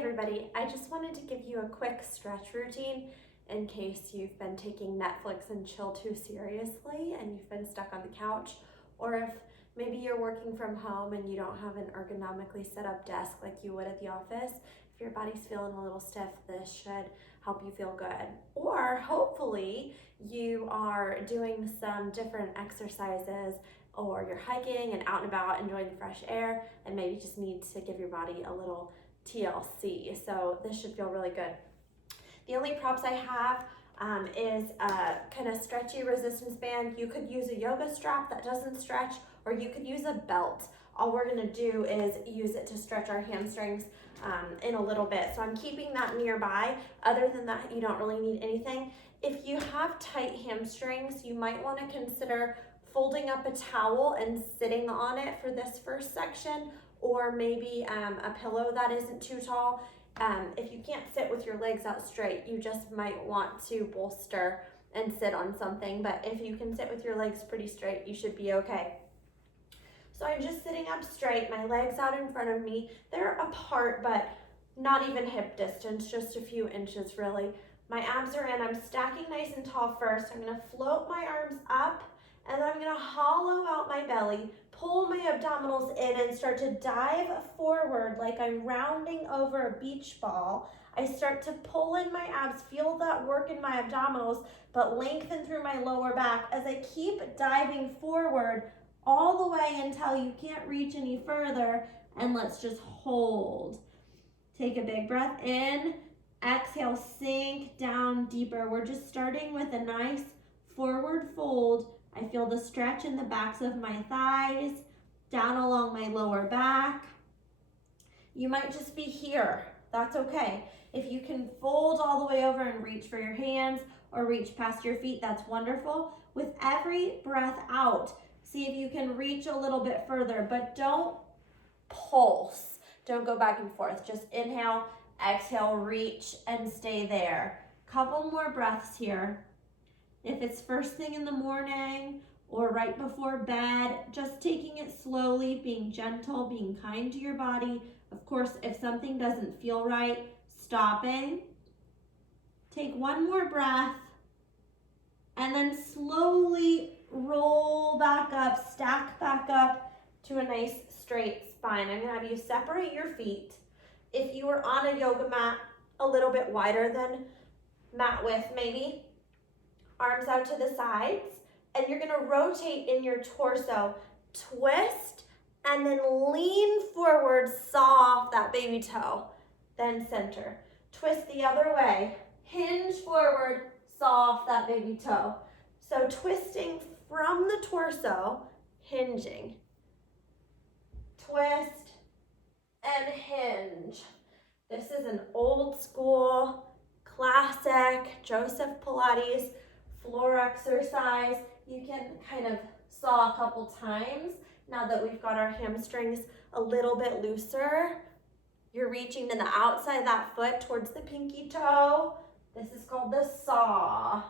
everybody, I just wanted to give you a quick stretch routine in case you've been taking Netflix and chill too seriously and you've been stuck on the couch, or if maybe you're working from home and you don't have an ergonomically set up desk like you would at the office. If your body's feeling a little stiff, this should help you feel good. Or hopefully you are doing some different exercises, or you're hiking and out and about enjoying the fresh air and maybe just need to give your body a little TLC. So this should feel really good. The only props I have is a kind of stretchy resistance band. You could use a yoga strap that doesn't stretch, or you could use a belt. All we're gonna do is use it to stretch our hamstrings in a little bit. So I'm keeping that nearby. Other than that, you don't really need anything. If you have tight hamstrings, you might wanna consider folding up a towel and sitting on it for this first section, or maybe a pillow that isn't too tall. If you can't sit with your legs out straight, you just might want to bolster and sit on something, but if you can sit with your legs pretty straight, you should be okay. So I'm just sitting up straight, my legs out in front of me. They're apart, but not even hip distance, just a few inches really. My abs are in, I'm stacking nice and tall first. I'm gonna float my arms up, and then I'm gonna hollow out my belly, pull my abdominals in and start to dive forward like I'm rounding over a beach ball. I start to pull in my abs, feel that work in my abdominals, but lengthen through my lower back as I keep diving forward all the way until you can't reach any further, and let's just hold. Take a big breath in, exhale, sink down deeper. We're just starting with a nice forward fold. I feel the stretch in the backs of my thighs, down along my lower back. You might just be here, that's okay. If you can fold all the way over and reach for your hands or reach past your feet, that's wonderful. With every breath out, see if you can reach a little bit further, but don't pulse. Don't go back and forth. Just inhale, exhale, reach, and stay there. Couple more breaths here. If it's first thing in the morning or right before bed, just taking it slowly, being gentle, being kind to your body. Of course, if something doesn't feel right, stopping. Take one more breath, and then slowly roll back up, stack back up to a nice straight spine. I'm gonna have you separate your feet. If you were on a yoga mat, a little bit wider than mat width maybe, arms out to the sides, and you're gonna rotate in your torso, twist, and then lean forward, saw off that baby toe, then center. Twist the other way, hinge forward, saw off that baby toe. So twisting from the torso, hinging. Twist and hinge. This is an old school, classic Joseph Pilates floor exercise. You can kind of saw a couple times. Now that we've got our hamstrings a little bit looser, you're reaching to the outside of that foot towards the pinky toe. This is called the saw.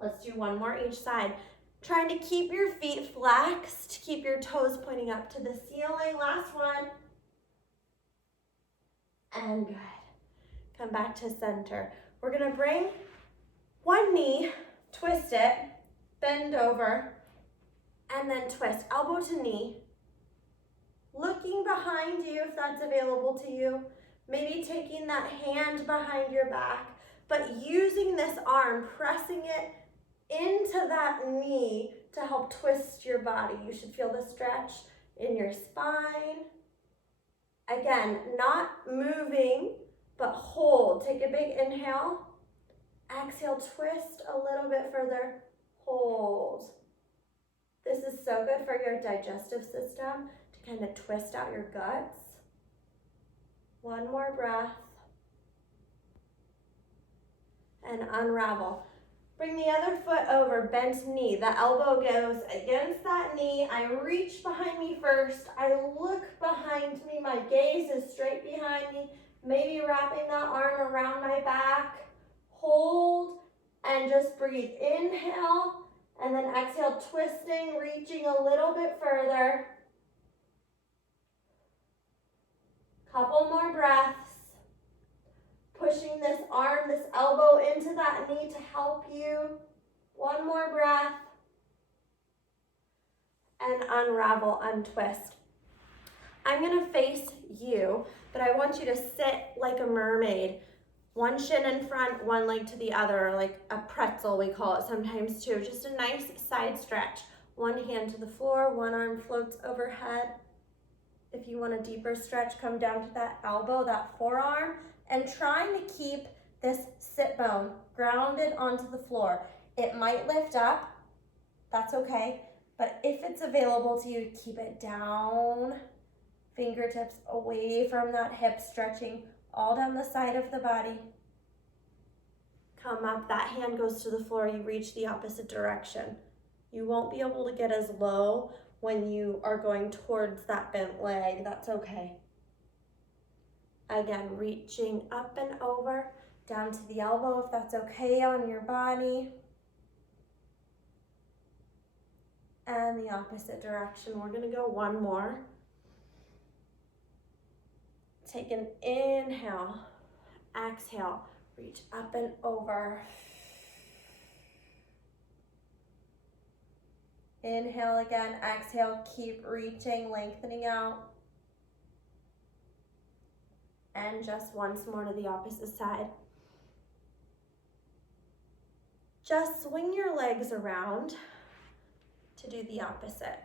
Let's do one more each side. Trying to keep your feet flexed, keep your toes pointing up to the ceiling. Last one. And good. Come back to center. We're gonna bring one knee, twist it, bend over, and then twist, elbow to knee. Looking behind you if that's available to you. Maybe taking that hand behind your back, but using this arm, pressing it into that knee to help twist your body. You should feel the stretch in your spine. Again, not moving, but hold. Take a big inhale. Exhale, twist a little bit further, hold. This is so good for your digestive system to kind of twist out your guts. One more breath. And unravel. Bring the other foot over, bent knee. The elbow goes against that knee. I reach behind me first. I look behind me. My gaze is straight behind me. Maybe wrapping that arm around my back. Hold and just breathe. Inhale and then exhale, twisting, reaching a little bit further. Couple more breaths. Pushing this arm, this elbow into that knee to help you. One more breath. And unravel, untwist. I'm gonna face you, but I want you to sit like a mermaid. One shin in front, one leg to the other, like a pretzel we call it sometimes too. Just a nice side stretch. One hand to the floor, one arm floats overhead. If you want a deeper stretch, come down to that elbow, that forearm, and trying to keep this sit bone grounded onto the floor. It might lift up, that's okay, but if it's available to you, keep it down. Fingertips away from that hip, stretching all down the side of the body. Come up, that hand goes to the floor, you reach the opposite direction. You won't be able to get as low when you are going towards that bent leg, that's okay. Again, reaching up and over, down to the elbow if that's okay on your body. And the opposite direction, we're gonna go one more. Take an inhale, exhale, reach up and over. Inhale again, exhale, keep reaching, lengthening out. And just once more to the opposite side. Just swing your legs around to do the opposite.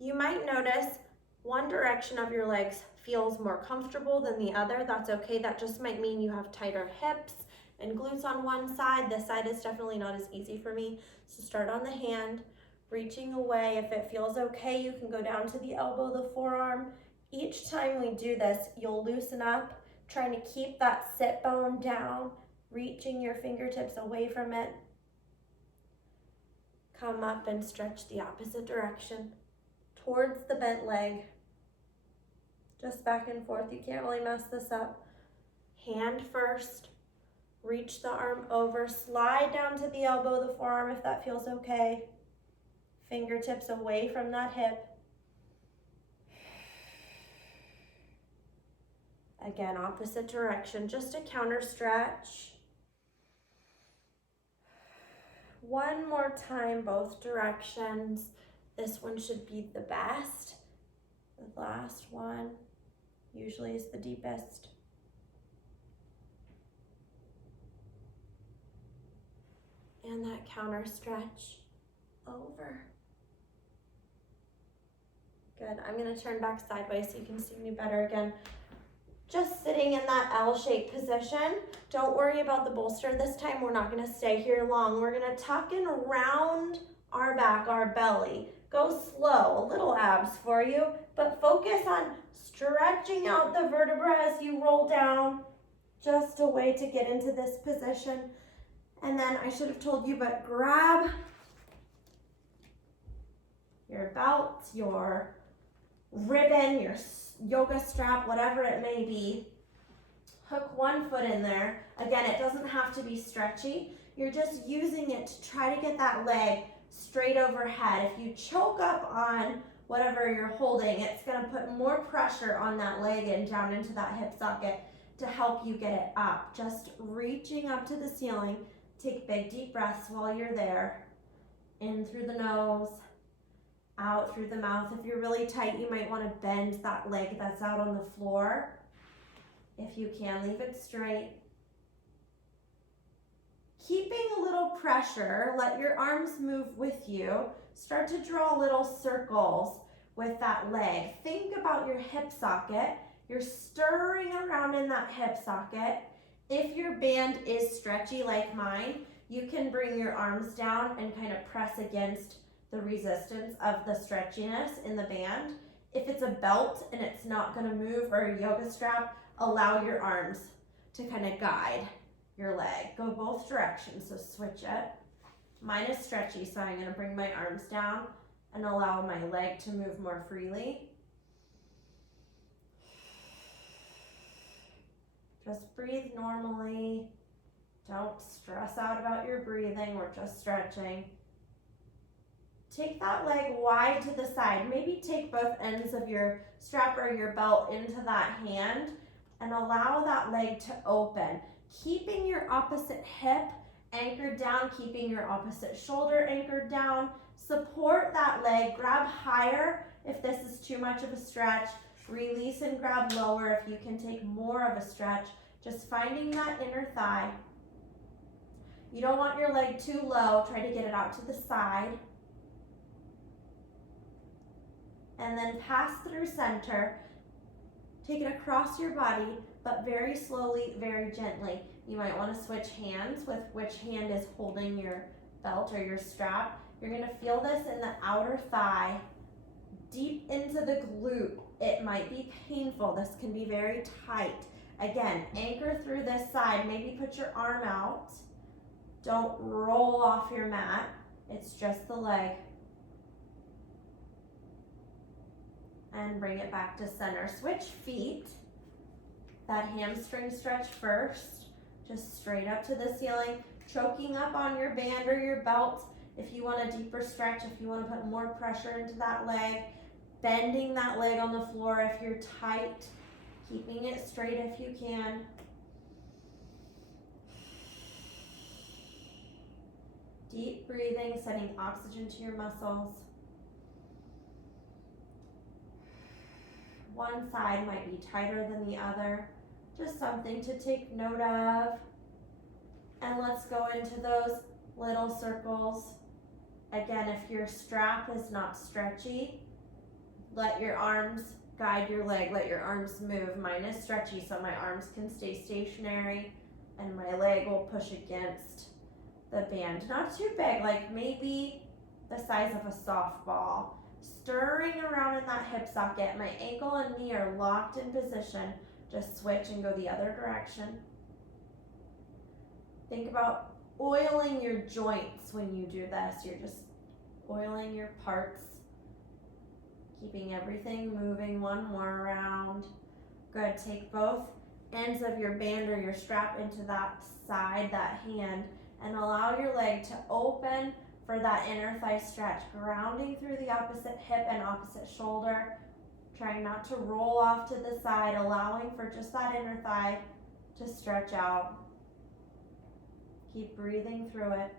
You might notice one direction of your legs feels more comfortable than the other. That's okay. That just might mean you have tighter hips and glutes on one side. This side is definitely not as easy for me. So start on the hand, reaching away. If it feels okay, you can go down to the elbow, the forearm. Each time we do this, you'll loosen up, trying to keep that sit bone down, reaching your fingertips away from it. Come up and stretch the opposite direction towards the bent leg. Just back and forth, you can't really mess this up. Hand first, reach the arm over, slide down to the elbow, the forearm if that feels okay. Fingertips away from that hip. Again, opposite direction, just a counter stretch. One more time, both directions. This one should be the best. The last one usually is the deepest. And that counter stretch over. Good, I'm gonna turn back sideways so you can see me better again. Just sitting in that L-shaped position. Don't worry about the bolster this time. We're not gonna stay here long. We're gonna tuck in around our back, our belly. Go slow, a little abs for you, but focus on stretching out the vertebra as you roll down. Just a way to get into this position. And then I should have told you, but grab your belt, your ribbon, your yoga strap, whatever it may be. Hook one foot in there. Again, it doesn't have to be stretchy. You're just using it to try to get that leg straight overhead. If you choke up on whatever you're holding, it's gonna put more pressure on that leg and down into that hip socket to help you get it up. Just reaching up to the ceiling. Take big deep breaths while you're there. In through the nose, out through the mouth. If you're really tight, you might want to bend that leg that's out on the floor. If you can, leave it straight. Keeping a little pressure, let your arms move with you. Start to draw little circles with that leg. Think about your hip socket. You're stirring around in that hip socket. If your band is stretchy like mine, you can bring your arms down and kind of press against the resistance of the stretchiness in the band. If it's a belt and it's not gonna move, or a yoga strap, allow your arms to kind of guide your leg. Go both directions, so switch it. Mine is stretchy, so I'm gonna bring my arms down and allow my leg to move more freely. Just breathe normally. Don't stress out about your breathing, we're just stretching. take that leg wide to the side. Maybe take both ends of your strap or your belt into that hand and allow that leg to open. Keeping your opposite hip anchored down, keeping your opposite shoulder anchored down. Support that leg, grab higher if this is too much of a stretch. Release and grab lower if you can take more of a stretch. Just finding that inner thigh. You don't want your leg too low. Try to get it out to the side. And then pass through center. Take it across your body, but very slowly, very gently. You might want to switch hands with which hand is holding your belt or your strap. You're going to feel this in the outer thigh, deep into the glute. It might be painful. This can be very tight. Again, anchor through this side. Maybe put your arm out. Don't roll off your mat. It's just the leg. And bring it back to center. Switch feet. That hamstring stretch first. Just straight up to the ceiling. Choking up on your band or your belt if you want a deeper stretch, if you want to put more pressure into that leg. Bending that leg on the floor if you're tight. Keeping it straight if you can. Deep breathing, sending oxygen to your muscles. One side might be tighter than the other. Just something to take note of. And let's go into those little circles. Again, if your strap is not stretchy, let your arms guide your leg. Let your arms move. Mine is stretchy, so my arms can stay stationary and my leg will push against the band. Not too big, like maybe the size of a softball. Stirring around in that hip socket. My ankle and knee are locked in position. Just switch and go the other direction. Think about oiling your joints when you do this. You're just oiling your parts. Keeping everything moving. One more round. Good. Take both ends of your band or your strap into that side, that hand, and allow your leg to open for that inner thigh stretch, grounding through the opposite hip and opposite shoulder, trying not to roll off to the side, allowing for just that inner thigh to stretch out. Keep breathing through it.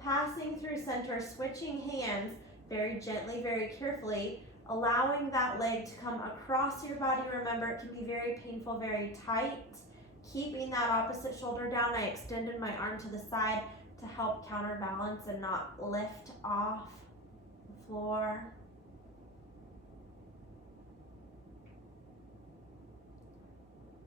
Passing through center, switching hands very gently, very carefully, allowing that leg to come across your body. Remember, it can be very painful, very tight. Keeping that opposite shoulder down, I extended my arm to the side to help counterbalance and not lift off the floor.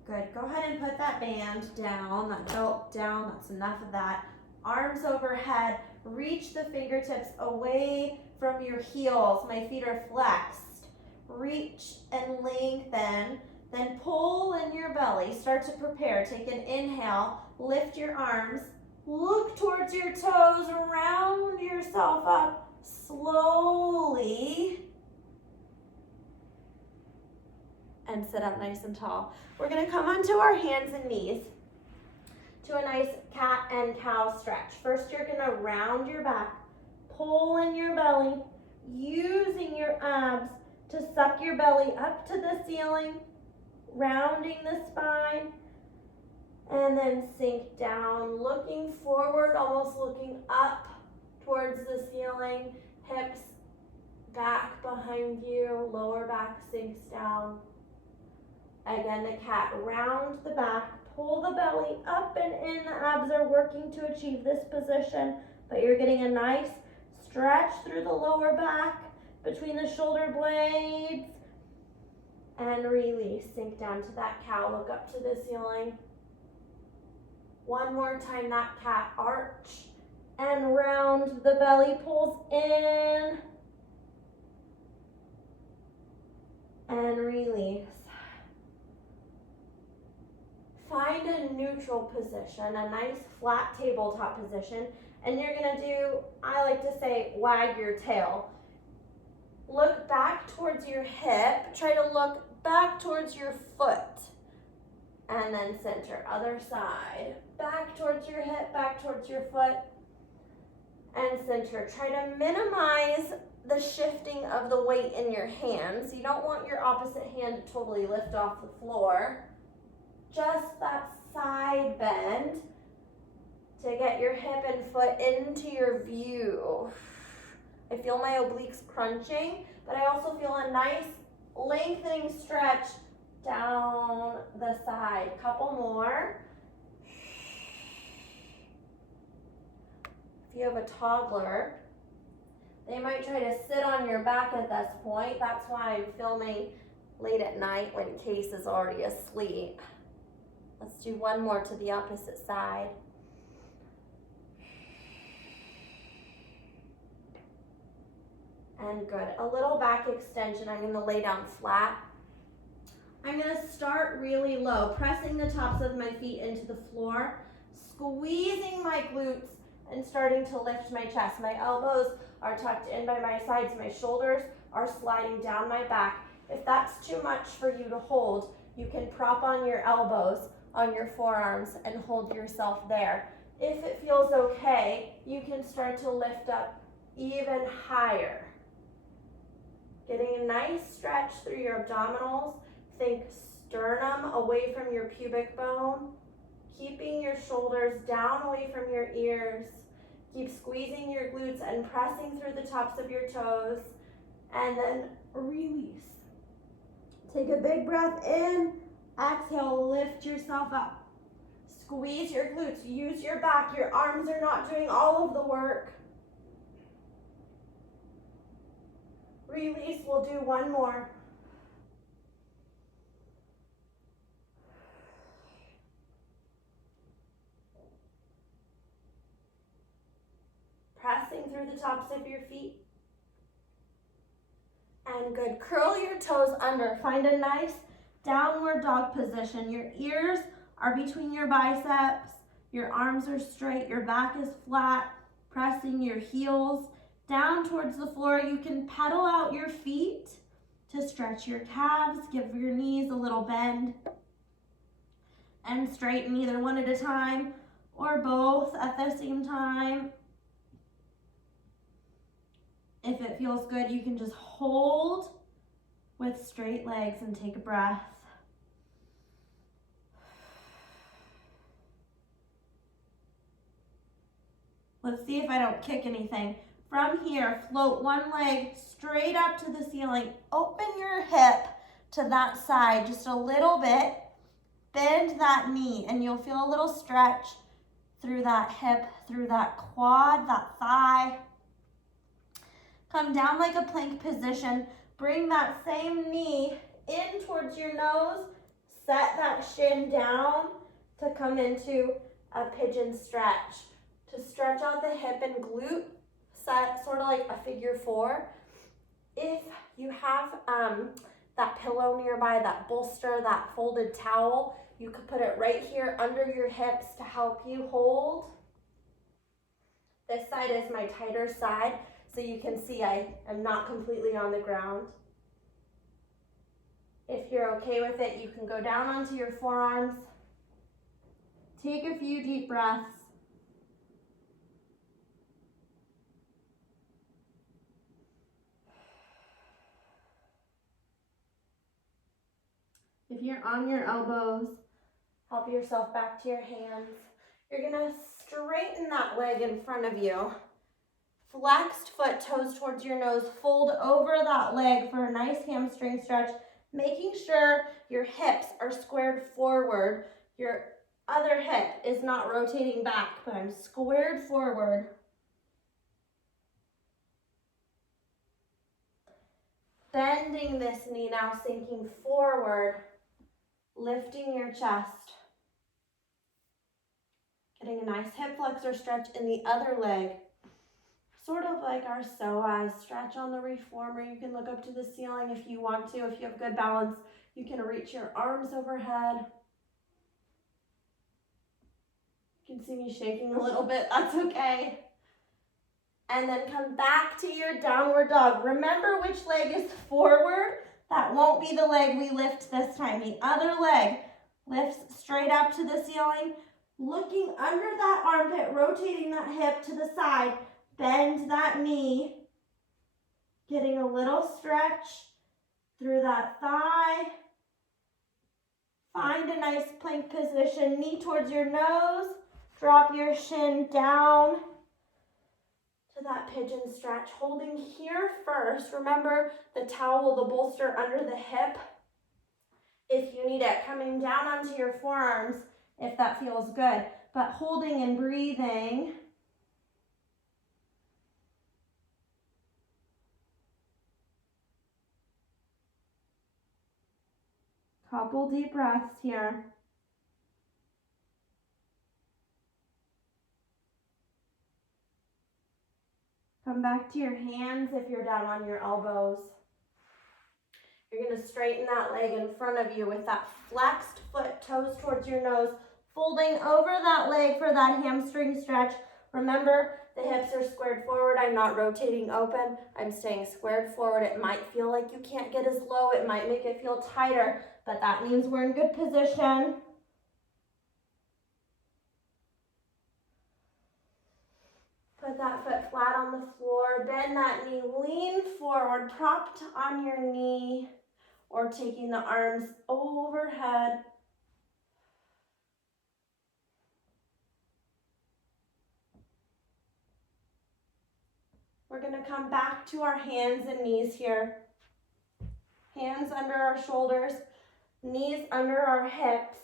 Good. Go ahead and put that band down, that belt down. That's enough of that. Arms overhead. Reach the fingertips away from your heels. My feet are flexed. Reach and lengthen. Then pull in your belly. Start to prepare. Take an inhale. Lift your arms. Look towards your toes. Round yourself up slowly. And sit up nice and tall. We're going to come onto our hands and knees to a nice cat and cow stretch. First, you're going to round your back. Pull in your belly. Using your abs to suck your belly up to the ceiling. Rounding the spine, and then sink down, looking forward, almost looking up towards the ceiling, hips back behind you, lower back sinks down. Again, the cat, round the back, pull the belly up and in, the abs are working to achieve this position, but you're getting a nice stretch through the lower back, between the shoulder blades, and release. Sink down to that cow. Look up to the ceiling. One more time, that cat. Arch and round. The belly pulls in. And release. Find a neutral position, a nice flat tabletop position. And you're going to do, I like to say, wag your tail. Look back towards your hip. Try to look back towards your foot. And then center. Other side. back towards your hip, back towards your foot, and center. Try to minimize the shifting of the weight in your hands. You don't want your opposite hand to totally lift off the floor. Just that side bend to get your hip and foot into your view. I feel my obliques crunching, but I also feel a nice lengthening stretch down the side. Couple more. If you have a toddler, they might try to sit on your back at this point. That's why I'm filming late at night when Case is already asleep. Let's do one more to the opposite side. And good. A little back extension. I'm going to lay down flat. I'm going to start really low, pressing the tops of my feet into the floor, squeezing my glutes, and starting to lift my chest. My elbows are tucked in by my sides. My shoulders are sliding down my back. If that's too much for you to hold, you can prop on your elbows on your forearms and hold yourself there. If it feels okay, you can start to lift up even higher. Getting a nice stretch through your abdominals. Think sternum away from your pubic bone. Keeping your shoulders down away from your ears. Keep squeezing your glutes and pressing through the tops of your toes. And then release. Take a big breath in. Exhale, lift yourself up. Squeeze your glutes. Use your back. Your arms are not doing all of the work. Release. We'll do one more. Pressing through the tops of your feet. And good. Curl your toes under. Find a nice downward dog position. Your ears are between your biceps. Your arms are straight. Your back is flat. Pressing your heels down towards the floor. You can pedal out your feet to stretch your calves. Give your knees a little bend. And straighten either one at a time or both at the same time. If it feels good, you can just hold with straight legs and take a breath. Let's see if I don't kick anything. From here, float one leg straight up to the ceiling. Open your hip to that side just a little bit. Bend that knee and you'll feel a little stretch through that hip, through that quad, that thigh. Come down like a plank position. Bring that same knee in towards your nose. Set that shin down to come into a pigeon stretch. To stretch out the hip and glute, set sort of like a figure four. If you have that pillow nearby, that bolster, that folded towel, you could put it right here under your hips to help you hold. This side is my tighter side, so you can see I am not completely on the ground. If you're okay with it, you can go down onto your forearms. Take a few deep breaths. If you're on your elbows, help yourself back to your hands. You're gonna straighten that leg in front of you. Flexed foot, toes towards your nose. Fold over that leg for a nice hamstring stretch, making sure your hips are squared forward. Your other hip is not rotating back, but I'm squared forward. Bending this knee now, sinking forward. Lifting your chest. Getting a nice hip flexor stretch in the other leg. Sort of like our psoas. Stretch on the reformer. You can look up to the ceiling if you want to. If you have good balance, you can reach your arms overhead. You can see me shaking a little bit. That's okay. And then come back to your downward dog. Remember which leg is forward. That won't be the leg we lift this time. The other leg lifts straight up to the ceiling. looking under that armpit, rotating that hip to the side, bend that knee, getting a little stretch through that thigh. Find a nice plank position, knee towards your nose, drop your shin down to that pigeon stretch, holding here first. Remember the towel, the bolster under the hip. If you need it, coming down onto your forearms if that feels good, but holding and breathing. Couple deep breaths here. Come back to your hands if you're down on your elbows. You're going to straighten that leg in front of you with that flexed foot, toes towards your nose, folding over that leg for that hamstring stretch. Remember, the hips are squared forward. I'm not rotating open. I'm staying squared forward. It might feel like you can't get as low. It might make it feel tighter, but that means we're in good position. Put that foot flat on the floor. Bend that knee, lean forward, propped on your knee, or taking the arms overhead. We're going to come back to our hands and knees here. Hands under our shoulders, knees under our hips.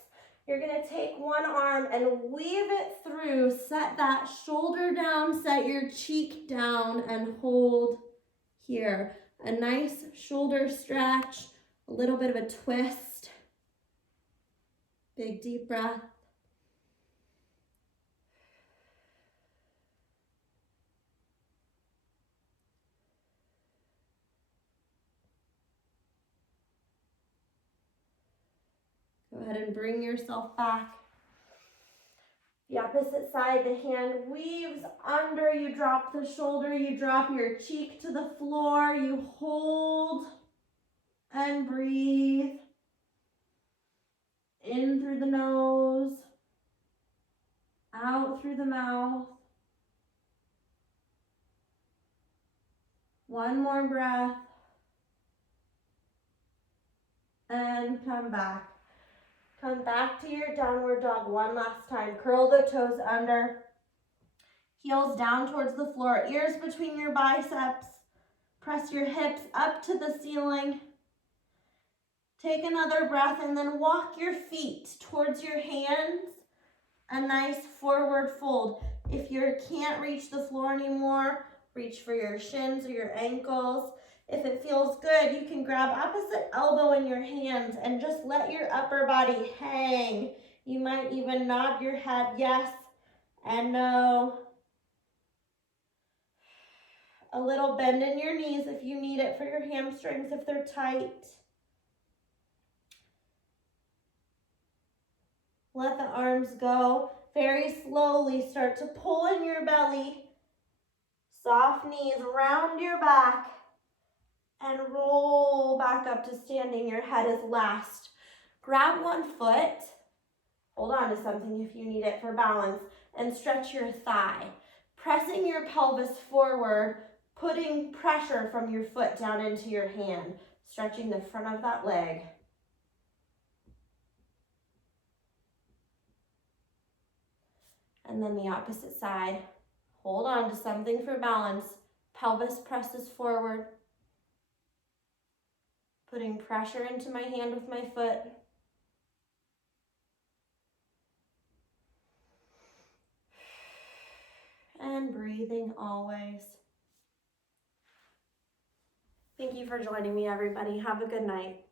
You're going to take one arm and weave it through. Set that shoulder down, set your cheek down, and hold here. A nice shoulder stretch, a little bit of a twist. Big deep breath. Go ahead and bring yourself back. The opposite side, the hand weaves under, you drop the shoulder, you drop your cheek to the floor, you hold and breathe. In through the nose, out through the mouth. One more breath. And come back. Come back to your downward dog one last time. Curl the toes under. Heels down towards the floor. Ears between your biceps. Press your hips up to the ceiling. Take another breath and then walk your feet towards your hands. A nice forward fold. If you can't reach the floor anymore, reach for your shins or your ankles. If it feels good, you can grab opposite elbow in your hands and just let your upper body hang. You might even nod your head yes and no. A little bend in your knees if you need it for your hamstrings if they're tight. Let the arms go. Very slowly start to pull in your belly. Soft knees around your back. And roll back up to standing. Your head is last. Grab one foot. Hold on to something if you need it for balance. And stretch your thigh. Pressing your pelvis forward. Putting pressure from your foot down into your hand. Stretching the front of that leg. And then the opposite side. Hold on to something for balance. Pelvis presses forward. Putting pressure into my hand with my foot. And breathing always. Thank you for joining me, everybody. Have a good night.